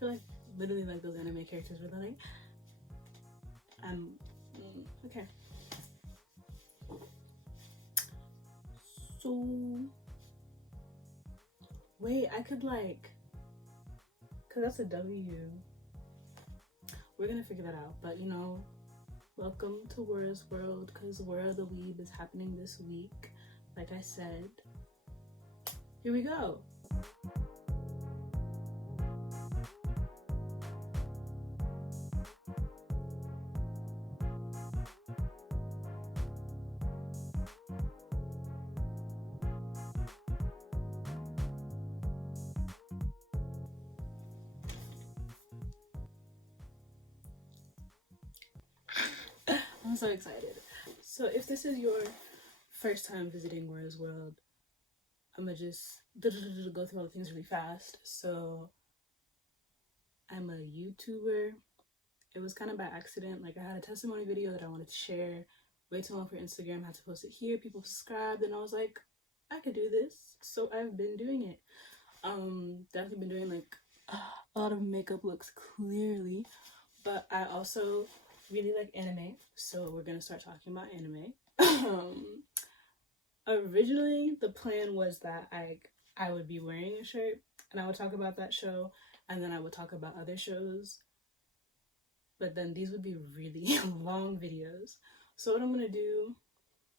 feel like literally like those anime characters where they're like, okay. So, wait, I could like, cause that's a W. We're gonna figure that out, but you know, welcome to Wura's World, cause Wura the Weeb is happening this week. Like I said, here we go. I'm so excited. So if this is your first time visiting Wura's World, I'm gonna just go through all the things really fast. So I'm a YouTuber. It was kind of by accident. Like I had a testimony video that I wanted to share way too long for Instagram. I had to post it here. People subscribed and I was like, I could do this. So I've been doing it. Definitely been doing like a lot of makeup looks clearly, but I also really like anime, so we're gonna start talking about anime. Originally the plan was that I would be wearing a shirt and I would talk about that show and then I would talk about other shows, but then these would be really long videos. So what I'm gonna do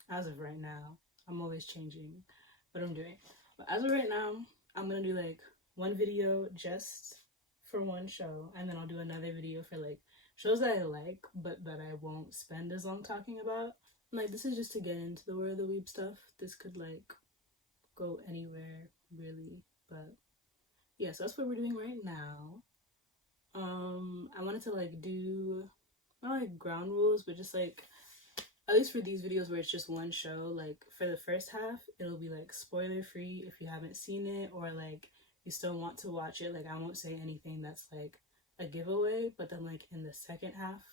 as of right now, I'm always changing what I'm doing, but as of right now I'm gonna do like one video just for one show and then I'll do another video for like shows that I like but that I won't spend as long talking about. Like this is just to get into the Wura the Weeb stuff. This could like go anywhere really, but yeah, so that's what we're doing right now. I wanted to like do not like ground rules, but just like at least for these videos where it's just one show, like for the first half it'll be like spoiler free if you haven't seen it or like you still want to watch it. Like I won't say anything that's like a giveaway, but then like in the second half,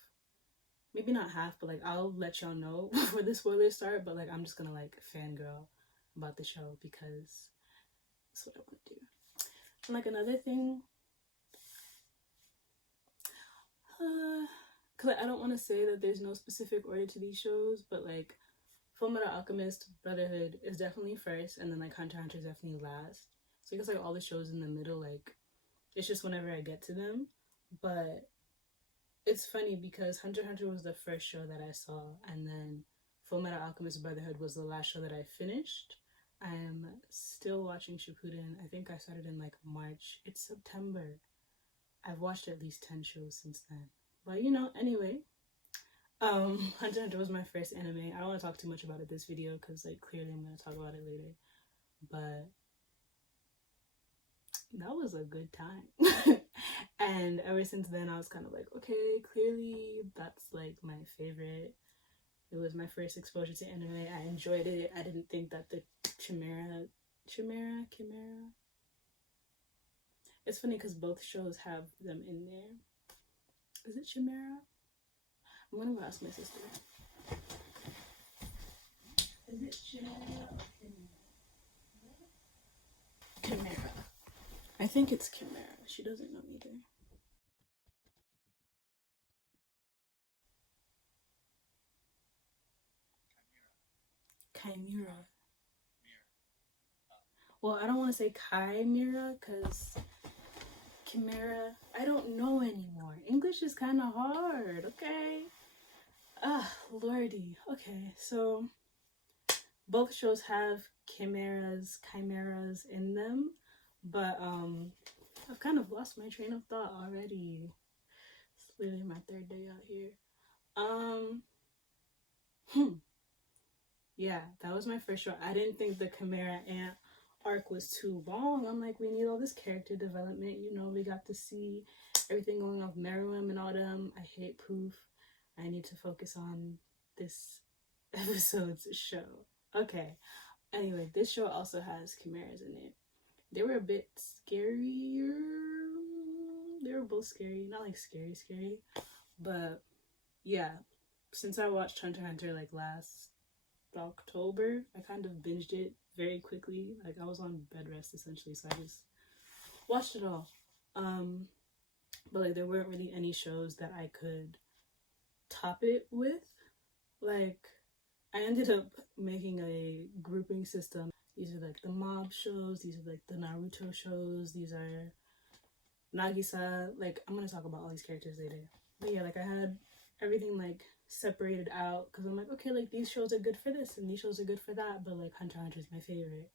maybe not half, but like I'll let y'all know before the spoilers start, but like I'm just gonna like fangirl about the show because that's what I want to do. And like another thing, cause like, I don't want to say that there's no specific order to these shows, but like Fullmetal Alchemist, Brotherhood is definitely first, and then like Hunter x Hunter is definitely last. So I guess like all the shows in the middle, like it's just whenever I get to them. But it's funny because Hunter x Hunter was the first show that I saw, and then Fullmetal Alchemist Brotherhood was the last show that I finished. I am still watching Shippuden. I think I started in like March. It's September. I've watched at least 10 shows since then. But you know, anyway, Hunter x Hunter was my first anime. I don't want to talk too much about it this video because like clearly I'm going to talk about it later. But that was a good time. And ever since then I was kind of like, okay, clearly that's like my favorite. It was my first exposure to anime. I enjoyed it. I didn't think that the Chimera. It's funny because both shows have them in there. Is it Chimera? I'm gonna go ask my sister. Is it Chimera or Chimera? Chimera. I think it's Chimera. She doesn't know either. Chimera. Well, I don't want to say Chimera because Chimera, I don't know anymore. English is kind of hard, okay? Lordy. Okay, so both shows have chimeras in them, but I've kind of lost my train of thought already. It's literally my third day out here. Yeah, that was my first show. I didn't think the Chimera Ant arc was too long. I'm like, we need all this character development. You know, we got to see everything going on with Meruem and all them. I hate Poof. I need to focus on this episode's show. Okay. Anyway, this show also has chimeras in it. They were a bit scarier. They were both scary. Not like scary. But yeah, since I watched Hunter x Hunter like last October, I kind of binged it very quickly. Like I was on bed rest essentially, so I just watched it all. but like there weren't really any shows that I could top it with. Like I ended up making a grouping system. These are like the mob shows, these are like the Naruto shows, these are Nagisa. Like I'm gonna talk about all these characters later. But yeah, like I had everything like separated out because I'm like, okay, like these shows are good for this and these shows are good for that, but like Hunter x Hunter is my favorite.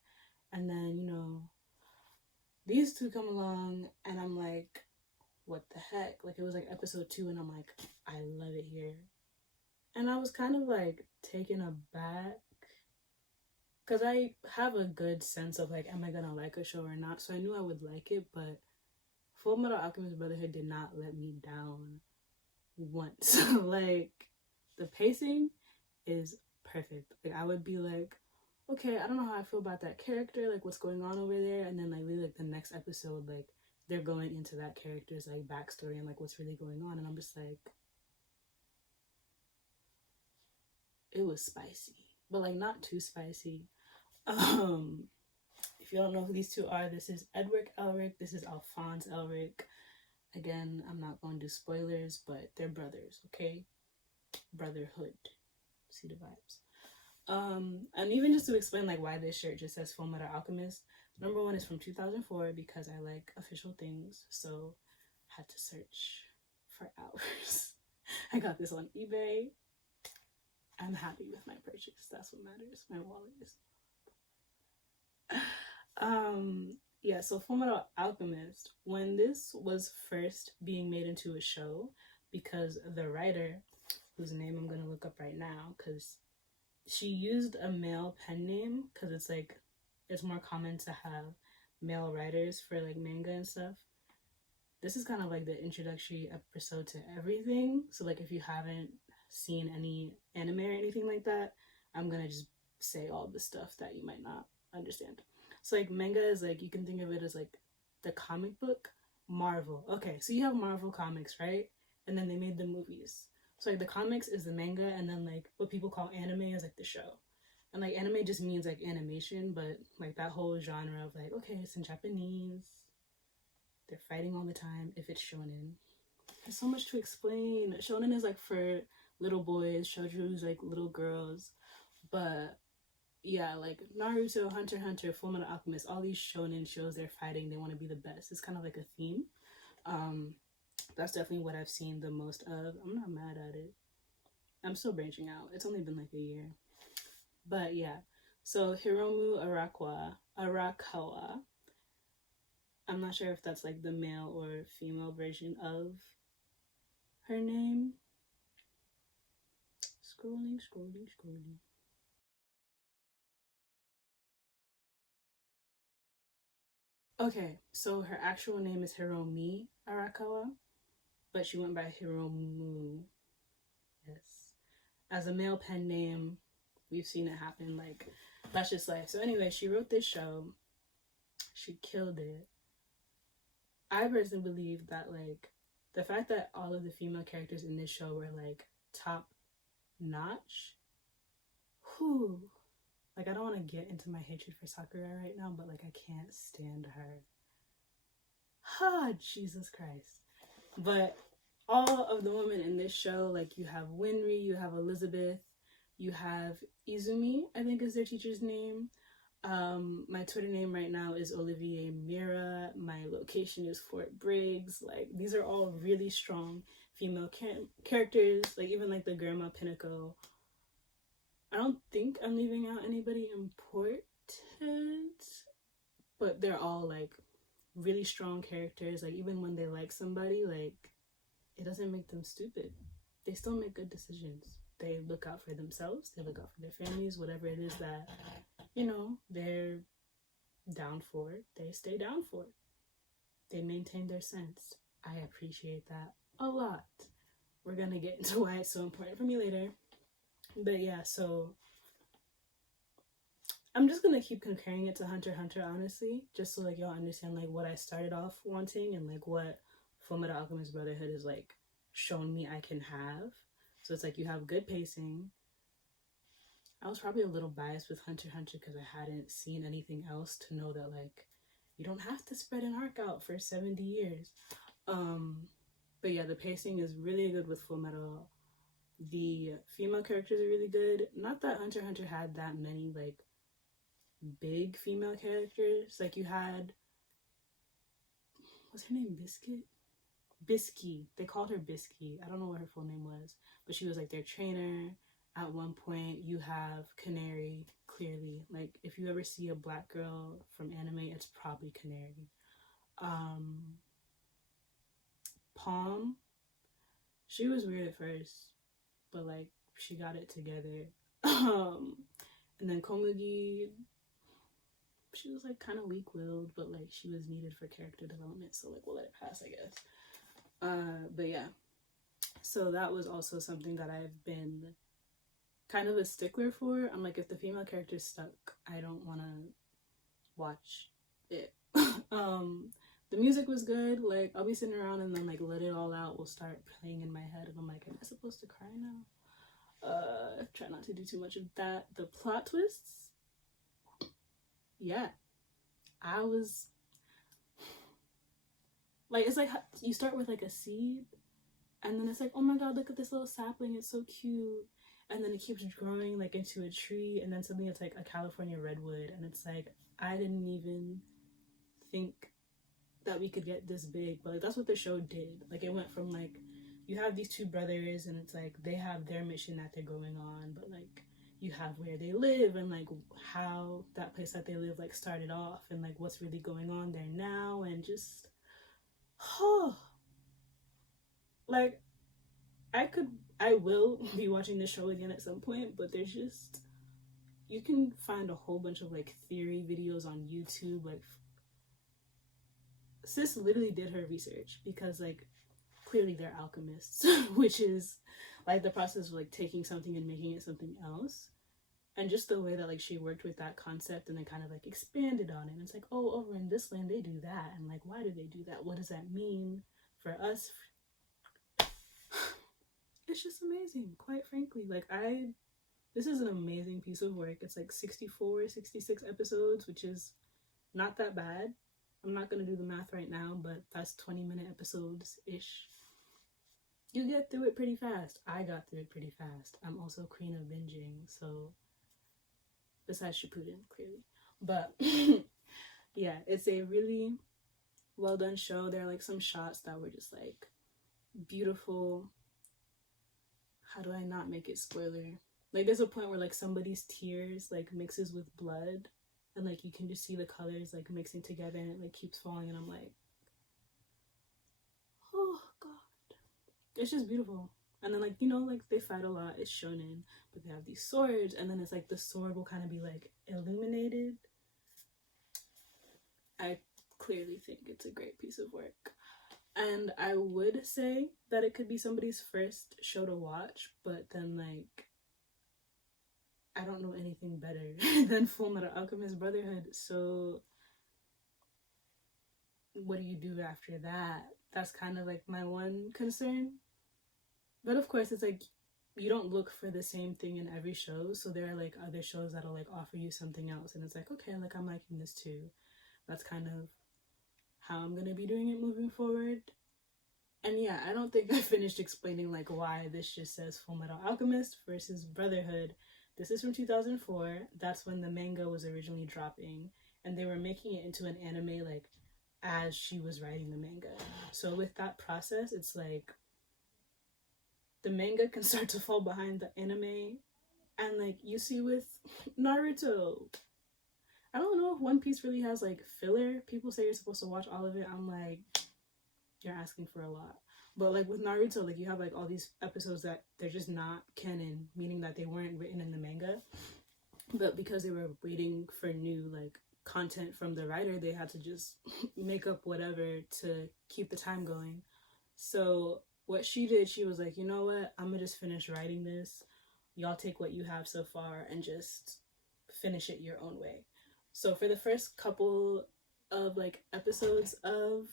And then, you know, these two come along and I'm like, what the heck? Like it was like episode 2 and I'm like, I love it here. And I was kind of like taken aback because I have a good sense of like, am I gonna like a show or not? So I knew I would like it, but Fullmetal Alchemist Brotherhood did not let me down once. Like the pacing is perfect. Like I would be like, okay, I don't know how I feel about that character, like what's going on over there, and then like really like the next episode, like they're going into that character's like backstory and like what's really going on, and I'm just like, it was spicy, but like not too spicy. If you don't know who these two are, this is Edward Elric, this is Alphonse Elric. Again, I'm not going to do spoilers, but they're brothers, okay? Brotherhood. See the vibes. And even just to explain like why this shirt just says Fullmetal Alchemist, number 1 is from 2004 because I like official things, so I had to search for hours. I got this on eBay. I'm happy with my purchase. That's what matters. My wallet is. Yeah, so Fullmetal Alchemist, when this was first being made into a show, because the writer, whose name I'm gonna look up right now, because she used a male pen name, because it's like, it's more common to have male writers for like manga and stuff. This is kind of like the introductory episode to everything. So like if you haven't seen any anime or anything like that, I'm gonna just say all the stuff that you might not understand. So like manga is like, you can think of it as like the comic book. Marvel. Okay, so you have Marvel comics, right? And then they made the movies. So like the comics is the manga, and then like what people call anime is like the show. And like anime just means like animation, but like that whole genre of like, okay, it's in Japanese, they're fighting all the time. If it's shonen, there's so much to explain. Shonen is like for little boys, shoujo is like little girls. But yeah, like Naruto, Hunter x Hunter, Fullmetal Alchemist, all these shonen shows, they're fighting, they want to be the best. It's kind of like a theme. That's definitely what I've seen the most of. I'm not mad at it. I'm still branching out. It's only been like a year. But yeah, so Hiromu Arakawa. I'm not sure if that's like the male or female version of her name. Scrolling. Okay, so her actual name is Hiromi Arakawa, but she went by Hiromu. Yes. As a male pen name, we've seen it happen. Like, that's just life. So anyway, she wrote this show. She killed it. I personally believe that, like, the fact that all of the female characters in this show were, like, top notch. Whew. Like, I don't want to get into my hatred for Sakura right now, but, like, I can't stand her. Jesus Christ. But all of the women in this show, like, you have Winry, you have Elizabeth, you have Izumi, I think is their teacher's name. My Twitter name right now is Olivier Mira. My location is Fort Briggs. Like, these are all really strong female characters. Like, even like the Grandma Pinnacle. I don't think I'm leaving out anybody important, but they're all like really strong characters. Like, even when they like somebody, like, it doesn't make them stupid. They still make good decisions. They look out for themselves. They look out for their families, whatever it is that, you know, they're down for. They stay down for. They maintain their sense. I appreciate that a lot. We're gonna get into why it's so important for me later. But yeah, so I'm just gonna keep comparing it to Hunter x Hunter, honestly, just so like y'all understand like what I started off wanting and like what Fullmetal Alchemist Brotherhood is like shown me I can have. So it's like you have good pacing. I was probably a little biased with Hunter x Hunter because I hadn't seen anything else to know that like you don't have to spread an arc out for 70 years. But yeah, the pacing is really good with Fullmetal. The female characters are really good. Not that Hunter x Hunter had that many like big female characters. Like you had, what's her name? Bisky. They called her Bisky. I don't know what her full name was, but she was like their trainer. At one point, you have Canary, clearly. Like, if you ever see a black girl from anime, it's probably Canary. Palm, she was weird at first, but like, she got it together. And then Komugi, she was like kind of weak-willed, but like, she was needed for character development, so like, we'll let it pass, I guess. But yeah, so that was also something that I've been kind of a stickler for. I'm like, if the female character's stuck, I don't want to watch it. The music was good. Like, I'll be sitting around and then like Let It All Out will start playing in my head and I'm like, am I supposed to cry now? Try not to do too much of that. The plot twists, yeah, I was like, it's like you start with like a seed and then it's like, oh my god, look at this little sapling, it's so cute. And then it keeps growing like into a tree, and then suddenly it's like a California redwood, and it's like, I didn't even think that we could get this big, but like that's what the show did. Like it went from like, you have these two brothers and it's like they have their mission that they're going on, but like you have where they live and like how that place that they live like started off and like what's really going on there now, and just like I will be watching the show again at some point, but there's just, you can find a whole bunch of like theory videos on YouTube. Like sis literally did her research because like clearly they're alchemists, which is like the process of like taking something and making it something else. And just the way that like she worked with that concept and then kind of like expanded on it. And it's like, oh, over in this land they do that, and like why do they do that? What does that mean for us? It's just amazing, quite frankly. Like this is an amazing piece of work. It's like 64, 66 episodes, which is not that bad. I'm not gonna do the math right now, but that's 20-minute episodes-ish. You get through it pretty fast. I got through it pretty fast. I'm also queen of binging, so besides Shippuden, clearly. But yeah, it's a really well done show. There are like some shots that were just like beautiful. How do I not make it spoiler? Like there's a point where like somebody's tears like mixes with blood and like you can just see the colors like mixing together and it like keeps falling, and I'm like, oh god, it's just beautiful. And then like, you know, like they fight a lot, it's shonen, but they have these swords, and then it's like the sword will kind of be like illuminated. I clearly think it's a great piece of work. And I would say that it could be somebody's first show to watch, but then like, I don't know anything better than Fullmetal Alchemist Brotherhood, so what do you do after that? That's kind of like my one concern. But of course, it's like, you don't look for the same thing in every show, so there are like other shows that'll like offer you something else, and it's like, okay, like I'm liking this too. That's kind of how I'm gonna be doing it moving forward. And yeah, I don't think I finished explaining like why this just says Fullmetal Alchemist versus Brotherhood. This is from 2004. That's when the manga was originally dropping, and they were making it into an anime like as she was writing the manga. So with that process, it's like the manga can start to fall behind the anime, and like you see with Naruto, I don't know if One Piece really has like filler. People say you're supposed to watch all of it. I'm like, you're asking for a lot. But like with Naruto, like you have like all these episodes that they're just not canon, meaning that they weren't written in the manga, but because they were waiting for new like content from the writer, they had to just make up whatever to keep the time going. So what she did, she was like, you know what, I'm gonna just finish writing this, y'all take what you have so far and just finish it your own way. So for the first couple of like episodes of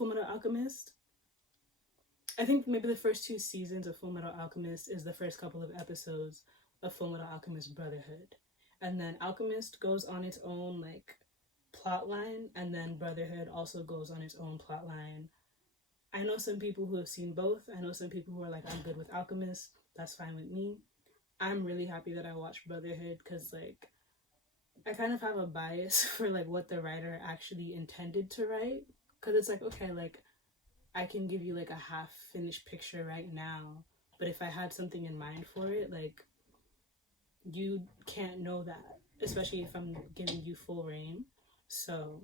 Fullmetal Alchemist, I think maybe the first 2 seasons of Fullmetal Alchemist is the first couple of episodes of Fullmetal Alchemist Brotherhood. And then Alchemist goes on its own like plot line, and then Brotherhood also goes on its own plot line. I know some people who have seen both. I know some people who are like, I'm good with Alchemist. That's fine with me. I'm really happy that I watched Brotherhood because, like, I kind of have a bias for, like, what the writer actually intended to write. Because it's like, okay, like, I can give you, like, a half-finished picture right now. But if I had something in mind for it, like, you can't know that. Especially if I'm giving you full reign. So,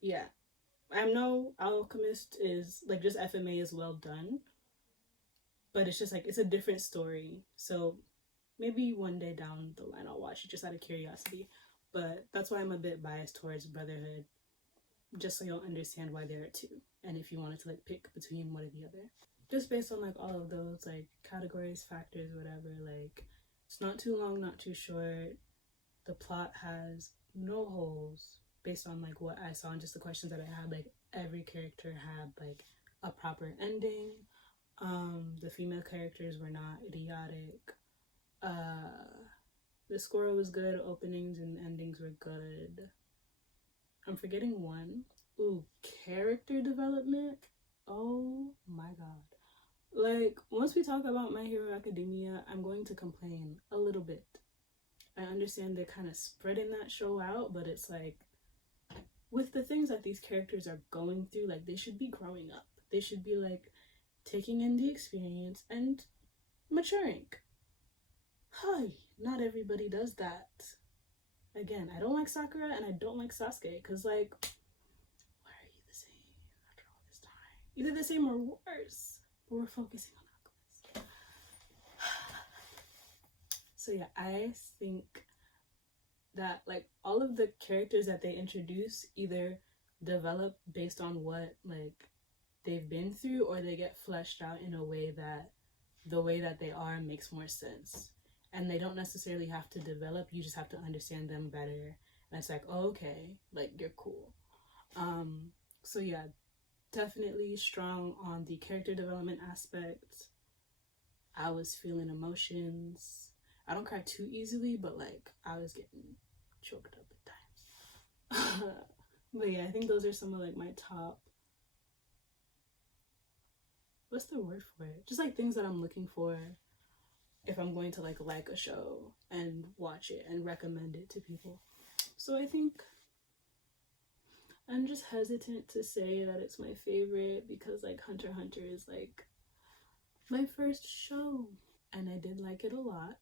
yeah. I know Alchemist is, like, just FMA is well done. But it's just, like, it's a different story. So, maybe one day down the line I'll watch it just out of curiosity. But that's why I'm a bit biased towards Brotherhood. Just so you'll understand why there are two. And if you wanted to, like, pick between one or the other. Just based on, like, all of those, like, categories, factors, whatever. Like, it's not too long, not too short. The plot has no holes. Based on, like, what I saw and just the questions that I had. Like, every character had, like, a proper ending. The female characters were not idiotic. The score was good. Openings and endings were good. I'm forgetting one. Ooh, character development. Oh my god. Like, once we talk about My Hero Academia, I'm going to complain a little bit. I understand they're kind of spreading that show out, but it's like, with the things that these characters are going through, like, they should be growing up. They should be, like, taking in the experience and maturing. Hi, not everybody does that. Again, I don't like Sakura and I don't like Sasuke, because, like, why are you the same after all this time? Either the same or worse. But we're focusing on Alchemist. So yeah, I think that, like, all of the characters that they introduce either develop based on what, like, they've been through, or they get fleshed out in a way that the way that they are makes more sense. And they don't necessarily have to develop, you just have to understand them better. And it's like, oh, okay, like, you're cool. So yeah, definitely strong on the character development aspect. I was feeling emotions. I don't cry too easily, but, like, I was getting choked up at times. But yeah, I think those are some of, like, my top, what's the word for it? Just, like, things that I'm looking for if I'm going to, like a show and watch it and recommend it to people. So I think I'm just hesitant to say that it's my favorite because, like, Hunter x Hunter is, like, my first show and I did like it a lot.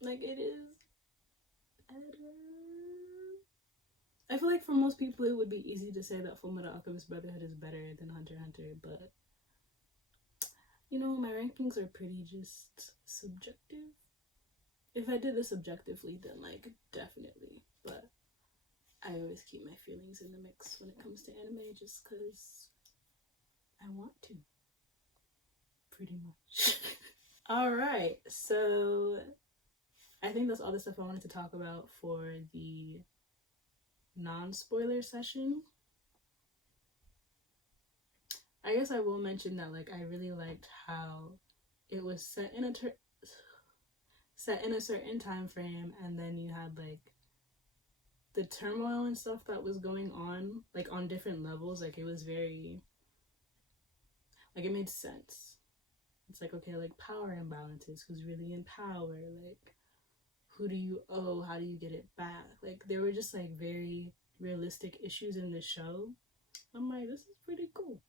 Like, it is better. I feel like for most people it would be easy to say that Fullmetal Alchemist Brotherhood is better than Hunter x Hunter, but, you know, my rankings are pretty just subjective. If I did this objectively, then, like, definitely, but I always keep my feelings in the mix when it comes to anime just because I want to, pretty much. Alright, so I think that's all the stuff I wanted to talk about for the non-spoiler session. I guess I will mention that, like, I really liked how it was set in a certain time frame, and then you had, like, the turmoil and stuff that was going on, like, on different levels. Like, it was very, like, it made sense. It's like, okay, like, power imbalances, who's really in power, like, who do you owe, how do you get it back? Like, there were just, like, very realistic issues in the show. I'm like, this is pretty cool.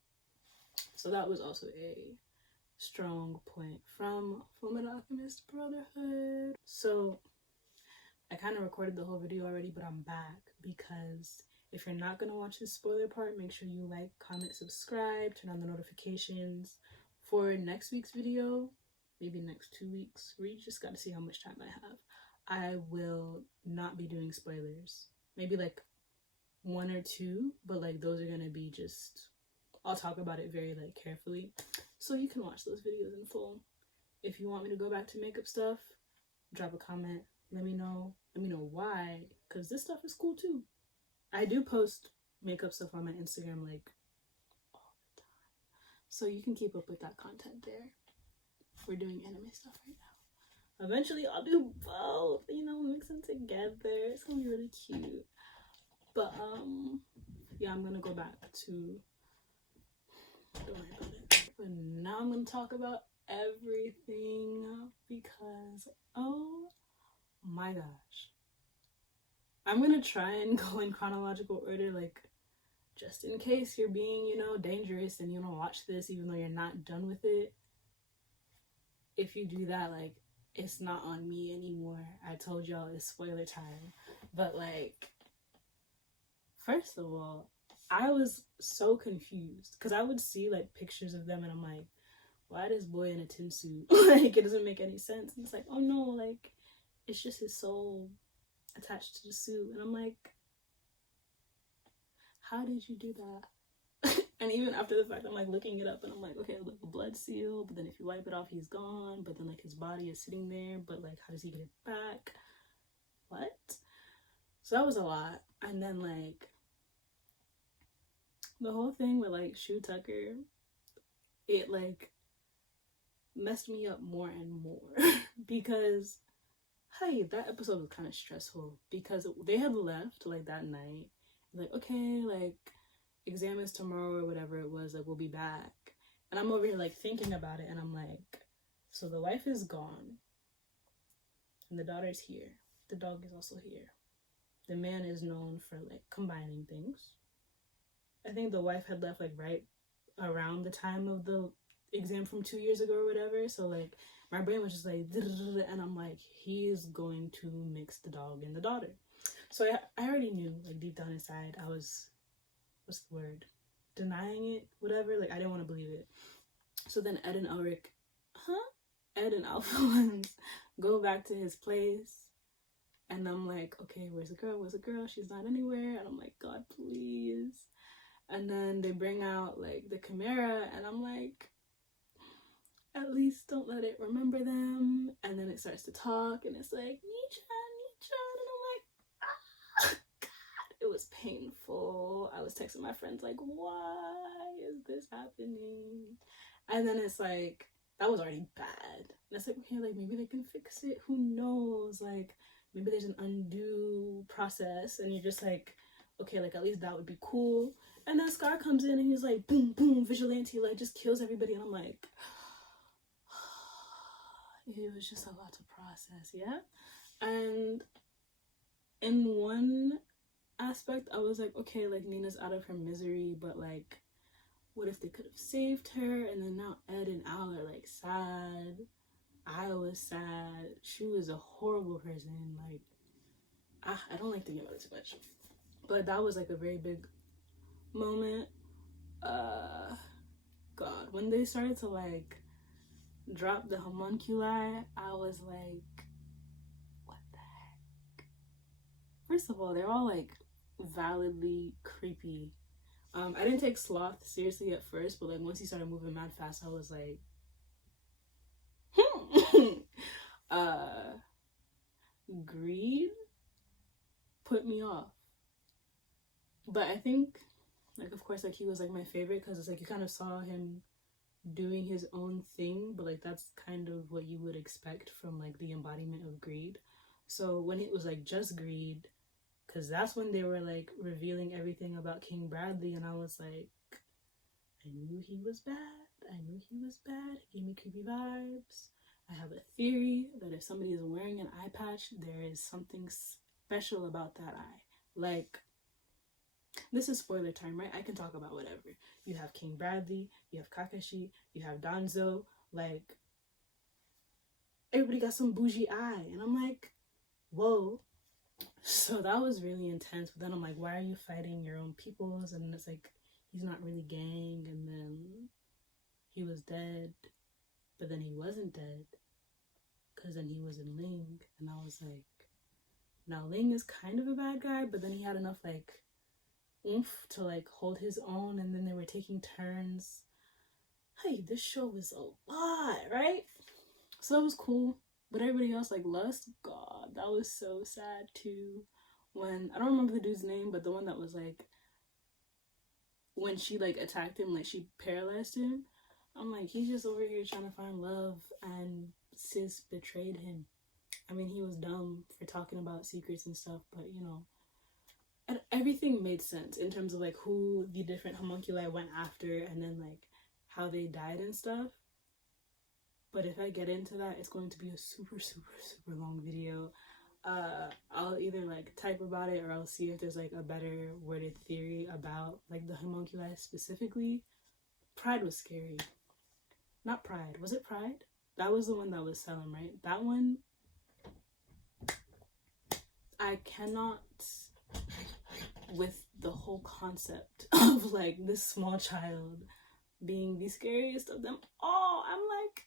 So that was also a strong point from Fullmetal Alchemist Brotherhood. So I kind of recorded the whole video already, but I'm back because if you're not going to watch this spoiler part, make sure you like, comment, subscribe, turn on the notifications for next week's video, maybe next 2 weeks. We just got to see how much time I have. I will not be doing spoilers. Maybe, like, 1 or 2, but, like, those are going to be just, I'll talk about it very, like, carefully. So you can watch those videos in full. If you want me to go back to makeup stuff, drop a comment. Let me know why, because this stuff is cool too. I do post makeup stuff on my Instagram, like, all the time. So you can keep up with that content there. We're doing anime stuff right now. Eventually I'll do both, you know, mix them together. It's gonna be really cute. But yeah, I'm gonna go back to, don't worry about it. But now I'm gonna talk about everything because, oh my gosh, I'm gonna try and go in chronological order, like, just in case you're being, you know, dangerous and you don't watch this even though you're not done with it. If you do that, like, it's not on me anymore. I told y'all it's spoiler time. But, like, first of all, I was so confused because I would see, like, pictures of them and I'm like, why this boy in a tin suit? Like, it doesn't make any sense. And it's like, oh no, like, it's just his soul attached to the suit. And I'm like, how did you do that? And even after the fact, I'm like looking it up and I'm like, okay, like a blood seal, but then if you wipe it off, he's gone. But then like his body is sitting there, but like, how does he get it back? What? So that was a lot. And then like the whole thing with like Shu Tucker, it like messed me up more and more because, hey, that episode was kind of stressful because they had left like that night. Like, okay, like, exam is tomorrow or whatever it was, like, we'll be back. And I'm over here, like, thinking about it, and I'm like, so the wife is gone, and the daughter's here. The dog is also here. The man is known for, like, combining things. I think the wife had left, like, right around the time of the exam from 2 years ago or whatever, so, like, my brain was just like, and I'm like, he is going to mix the dog and the daughter. So I already knew, like, deep down inside, I was, what's the word, denying it, whatever, like, I didn't want to believe it. So then Ed and Alpha Ones go back to his place, and I'm like, okay, where's the girl, she's not anywhere, and I'm like, God, please. And then they bring out, like, the Chimera, and I'm like, at least don't let it remember them. And then it starts to talk, and it's like, Nichan, and I'm like, God, it was painful. I was texting my friends like, why is this happening? And then it's like, that was already bad. And it's like, okay, like, maybe they can fix it. Who knows? Like, maybe there's an undo process, and you're just like, okay, like, at least that would be cool. And then Scar comes in, and he's like, boom, boom, vigilante, like, just kills everybody. And I'm like, it was just a lot to process, yeah? And in one aspect, I was like, okay, like, Nina's out of her misery, but, like, what if they could have saved her? And then now Ed and Al are, like, sad. I was sad. She was a horrible person. Like, I don't like thinking about it too much. But that was, like, a very big moment. God, when they started to, like, drop the homunculi, I was like, what the heck? First of all, they're all, like, validly creepy. I didn't take Sloth seriously at first, but, like, once he started moving mad fast, I was like, Greed put me off. But I think, like, of course, like, he was, like, my favorite because it's like you kind of saw him doing his own thing, but, like, that's kind of what you would expect from, like, the embodiment of greed. So when it was, like, just greed, because that's when they were, like, revealing everything about King Bradley, and I was like, I knew he was bad. I knew he was bad. He gave me creepy vibes. I have a theory that if somebody is wearing an eye patch, there is something special about that eye. Like, this is spoiler time, right? I can talk about whatever. You have King Bradley, you have Kakashi, you have Danzo, like, everybody got some bougie eye, and I'm like, whoa. So that was really intense, but then I'm like, why are you fighting your own peoples? And it's like, he's not really gang, and then he was dead, but then he wasn't dead, because then he was in Ling, and I was like, now Ling is kind of a bad guy, but then he had enough, like, oomph to, like, hold his own, and then they were taking turns. Hey, this show was a lot, right? So that was cool. But everybody else, like, Lust, God, that was so sad too. When, I don't remember the dude's name, but the one that was, like, when she, like, attacked him, like, she paralyzed him. I'm like, he's just over here trying to find love, and sis betrayed him. I mean, he was dumb for talking about secrets and stuff, but, you know, and everything made sense in terms of like who the different homunculi went after and then like how they died and stuff. But if I get into that, it's going to be a super long video. I'll either like type about it or I'll see if there's like a better worded theory about like the homunculi specifically. Pride was scary. Not Pride. Was it Pride? That was the one that was selling, right? That one, I cannot, with the whole concept of like this small child being the scariest of them all. I'm like,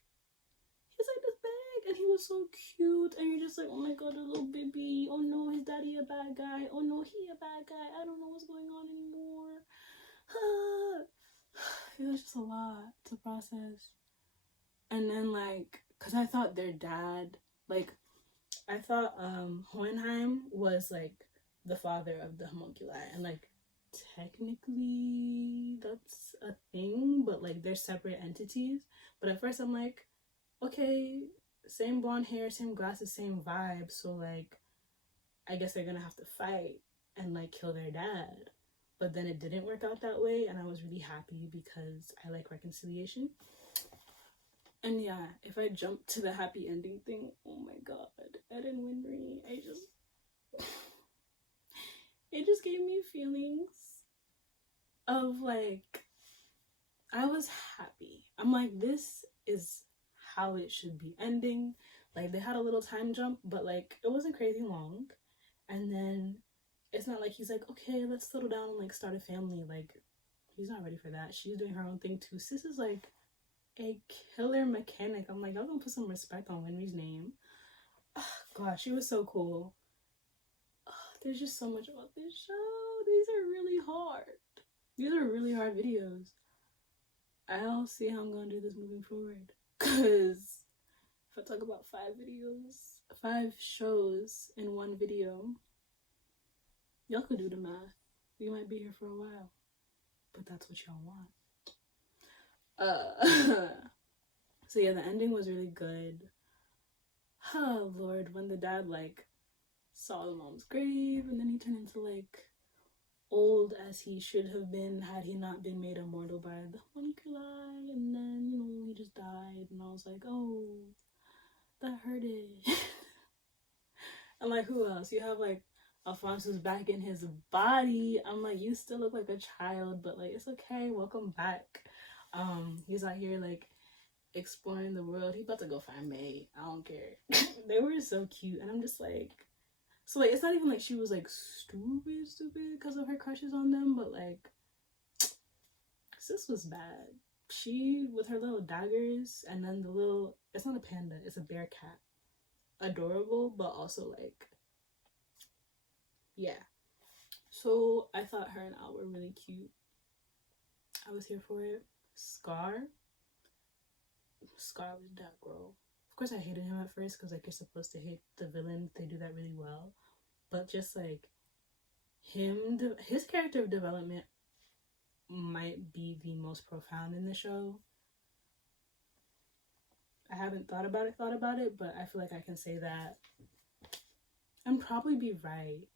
he's like this big and he was so cute, and you're just like, oh my god, a little baby. Oh no, his daddy a bad guy. Oh no, he a bad guy. I don't know what's going on anymore. It was just a lot to process. And then like, cause I thought their dad, like, I thought Hohenheim was like the father of the homunculi, and like technically that's a thing, but like they're separate entities. But at first I'm like, okay, same blonde hair, same glasses, same vibe, so like I guess they're gonna have to fight and like kill their dad. But then it didn't work out that way, and I was really happy because I like reconciliation. And yeah, if I jump to the happy ending thing, oh my god, Ed and Winry, it just gave me feelings of like, I was happy. I'm like, this is how it should be ending. Like, they had a little time jump, but like, it wasn't crazy long. And then it's not like he's like, okay, let's settle down and like start a family. Like, he's not ready for that. She's doing her own thing too. Sis is like a killer mechanic. I'm like, y'all gonna put some respect on Winry's name. Oh, gosh, she was so cool. Oh, there's just so much about this show. These are really hard. These are really hard videos. I'll see how I'm gonna do this moving forward. Cause if I talk about 5 shows in one video, y'all could do the math. We might be here for a while. But that's what y'all want. So yeah, the ending was really good. Oh Lord, when the dad like saw the mom's grave and then he turned into like old as he should have been had he not been made immortal by the homunculi, and then, you know, he just died, and I was like, oh, that hurted. And like, who else? You have like Alphonse's back in his body. I'm like, you still look like a child, but like, it's okay, welcome back. He's out here like exploring the world. He about to go find May. I don't care. They were so cute, and I'm just like, so like, it's not even like she was like stupid because of her crushes on them, but like, sis was bad. She with her little daggers, and then the little, it's not a panda, it's a bear cat. Adorable, but also like, yeah. So I thought her and Al were really cute. I was here for it. Scar was that girl. Of course I hated him at first because like, you're supposed to hate the villain. They do that really well. But just like his character development might be the most profound in the show. I haven't thought about it, but I feel like I can say that and probably be right.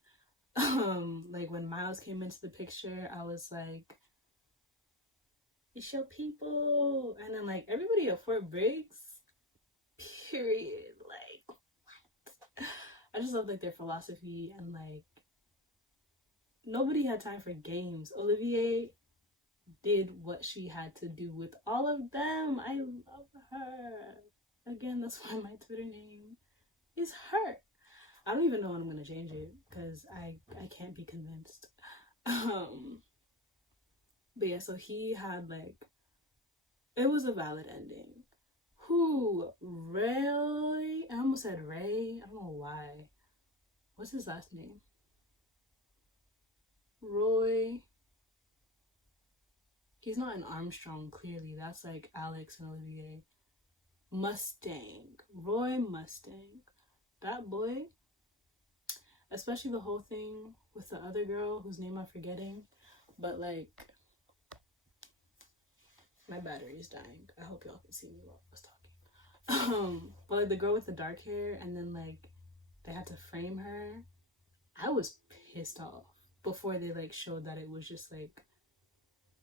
Like when Miles came into the picture, I was like, it's your people. And then like everybody at Fort Briggs, period. Like, what? I just love like their philosophy, and like nobody had time for games. Olivier did what she had to do with all of them. I love her. Again, that's why my Twitter name is her. I don't even know when I'm gonna change it because I can't be convinced. But yeah, so he had like, it was a valid ending. Ray? I almost said Ray. I don't know why. What's his last name? Roy. He's not an Armstrong, clearly. That's like Alex and Olivier. Mustang. Roy Mustang. That boy. Especially the whole thing with the other girl whose name I'm forgetting. But like, my battery is dying. I hope y'all can see me while I was talking. But like the girl with the dark hair, and then like they had to frame her. I was pissed off. before they like showed that it was just like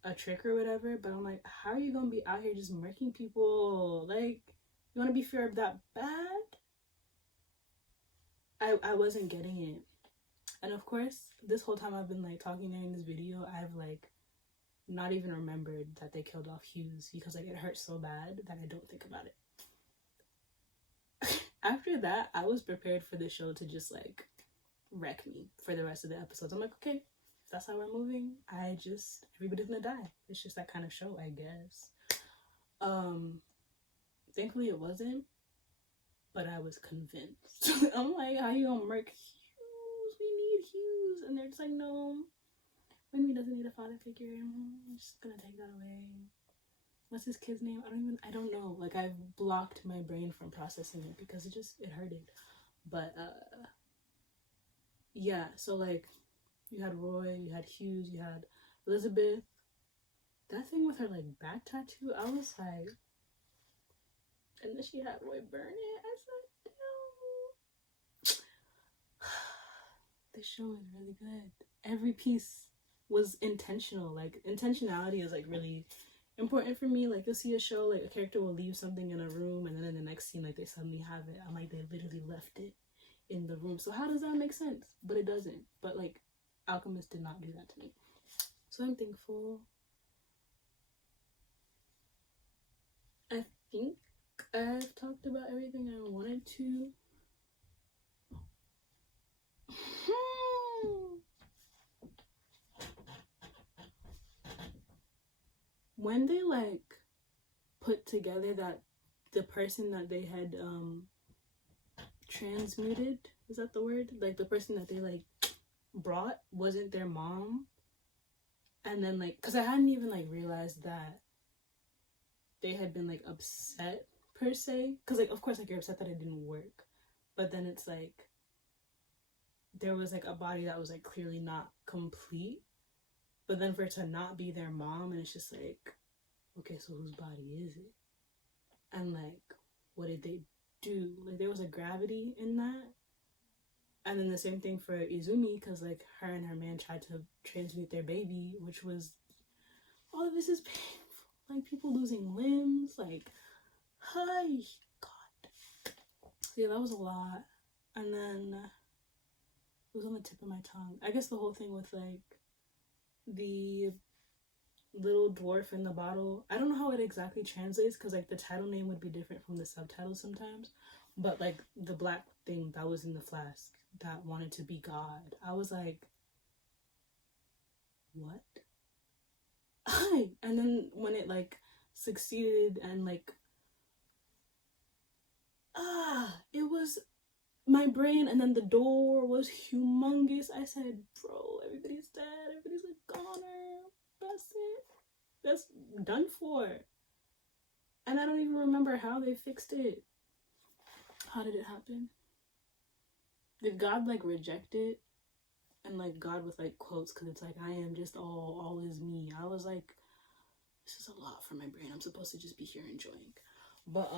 a trick or whatever. But I'm like, how are you gonna be out here just murking people? Like, you want to be feared that bad? I wasn't getting it. And of course, this whole time I've been like talking during this video, I've like not even remembered that they killed off Hughes, because like it hurt so bad that I don't think about it. After that, I was prepared for the show to just like wreck me for the rest of the episodes. I'm like, okay, if that's how we're moving, everybody's gonna die. It's just that kind of show, I guess. Thankfully it wasn't, but I was convinced. I'm like, how you gonna murk Hughes? We need Hughes. And they're just like, no, Winry doesn't need a father figure. I'm just gonna take that away. What's his kid's name? I don't know. Like, I've blocked my brain from processing it because it hurted. But yeah, so like you had Roy, you had Hughes, you had Elizabeth. That thing with her like back tattoo, I was like, and then she had Roy burn it. I said, no. This show is really good. Every piece was intentional. Like, intentionality is like really important for me. Like, you'll see a show, like a character will leave something in a room, and then in the next scene, like they suddenly have it. I'm like, they literally left it in the room. So how does that make sense? But it doesn't. But like, Alchemist did not do that to me. So I'm thankful. I think I've talked about everything I wanted to. When they like put together that the person that they had transmuted, is that the word? Like, the person that they like brought wasn't their mom. And then like, because I hadn't even like realized that they had been like upset per se, because like, of course, like, you're upset that it didn't work, but then it's like there was like a body that was like clearly not complete, but then for it to not be their mom, and it's just like, okay, so whose body is it? And like, what did they do? Like, there was a gravity in that. And then the same thing for Izumi, because like her and her man tried to transmute their baby, which was, all of this is painful. Like, people losing limbs, like, hi, God. So yeah, that was a lot. And then it was on the tip of my tongue. I guess the whole thing with like the little dwarf in the bottle, I don't know how it exactly translates, because like the title name would be different from the subtitle sometimes, but like the black thing that was in the flask that wanted to be God, I was like, what? And then when it like succeeded, and like, it was my brain, and then the door was humongous. I said, bro, everybody's dead, everybody's a goner, that's it, that's done for. And I don't even remember how they fixed it. How did it happen? Did God like reject it? And like God with like quotes, because it's like, I am just all is me. I was like, this is a lot for my brain. I'm supposed to just be here enjoying. But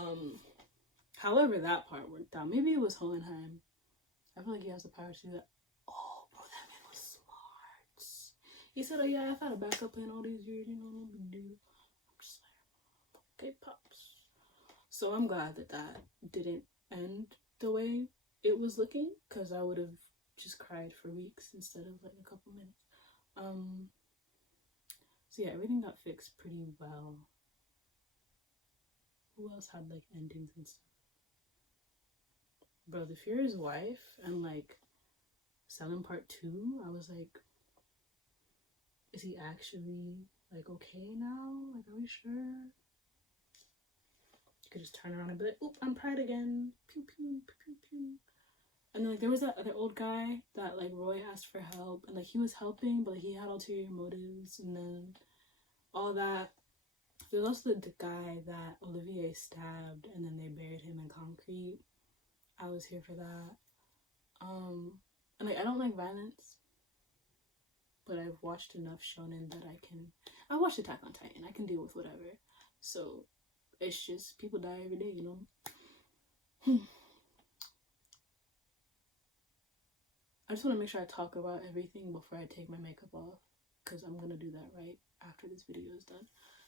however that part worked out, maybe it was Hohenheim. I feel like he has the power to do that. Oh, bro, that man was smart. He said, oh yeah, I've had a backup plan all these years, you know, no big deal. I'm just like, okay, pops. So I'm glad that that didn't end the way it was looking, because I would have just cried for weeks instead of like a couple minutes. So yeah, everything got fixed pretty well. Who else had like endings and stuff? Bro, the Fuhrer's wife and like Selling Part 2, I was like, is he actually like okay now? Like, are we sure? You could just turn around and be like, oop, I'm Pride again. Pew, pew, pew, pew, pew. And then like there was that other old guy that like Roy asked for help, and like he was helping, but he had ulterior motives, and then all that. There was also the guy that Olivier stabbed, and then they buried him in concrete. I was here for that. And like, I don't like violence, but I've watched enough shonen that I watched Attack on Titan, I can deal with whatever. So it's just, people die every day, you know. I just want to make sure I talk about everything before I take my makeup off, because I'm gonna do that right after this video is done.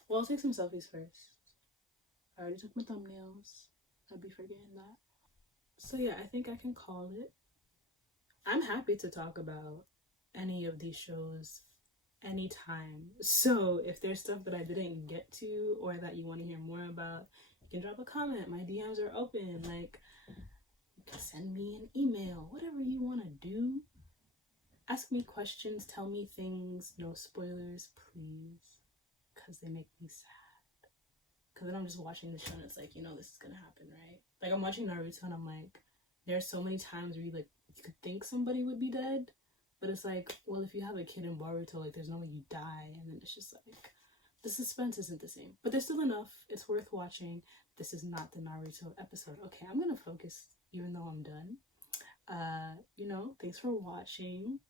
Well, I'll take some selfies first. I already took my thumbnails. I'd be forgetting that. So yeah, I think I can call it. I'm happy to talk about any of these shows anytime. So if there's stuff that I didn't get to or that you want to hear more about, you can drop a comment. My DMs are open. Like, you can send me an email, whatever you want to do. Ask me questions, tell me things, no spoilers, please, because they make me sad. Because then I'm just watching the show and it's like, you know, this is gonna happen, right? Like, I'm watching Naruto and I'm like, there's so many times where you could think somebody would be dead, but it's like, well, if you have a kid in Boruto, like, there's no way you die, and then it's just like, the suspense isn't the same. But there's still enough. It's worth watching. This is not the Naruto episode. Okay, I'm gonna focus even though I'm done. You know, thanks for watching.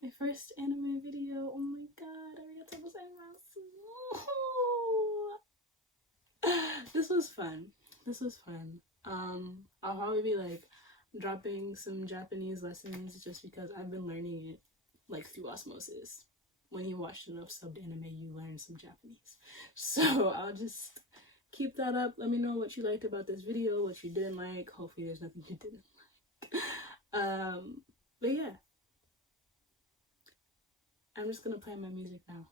My first anime video. Oh my god, arigatou gozaimasu. This was fun. This was fun. I'll probably be like dropping some Japanese lessons just because I've been learning it like through osmosis. When you watch enough subbed anime, you learn some Japanese. So I'll just keep that up. Let me know what you liked about this video, what you didn't like. Hopefully there's nothing you didn't like. But yeah, I'm just gonna play my music now.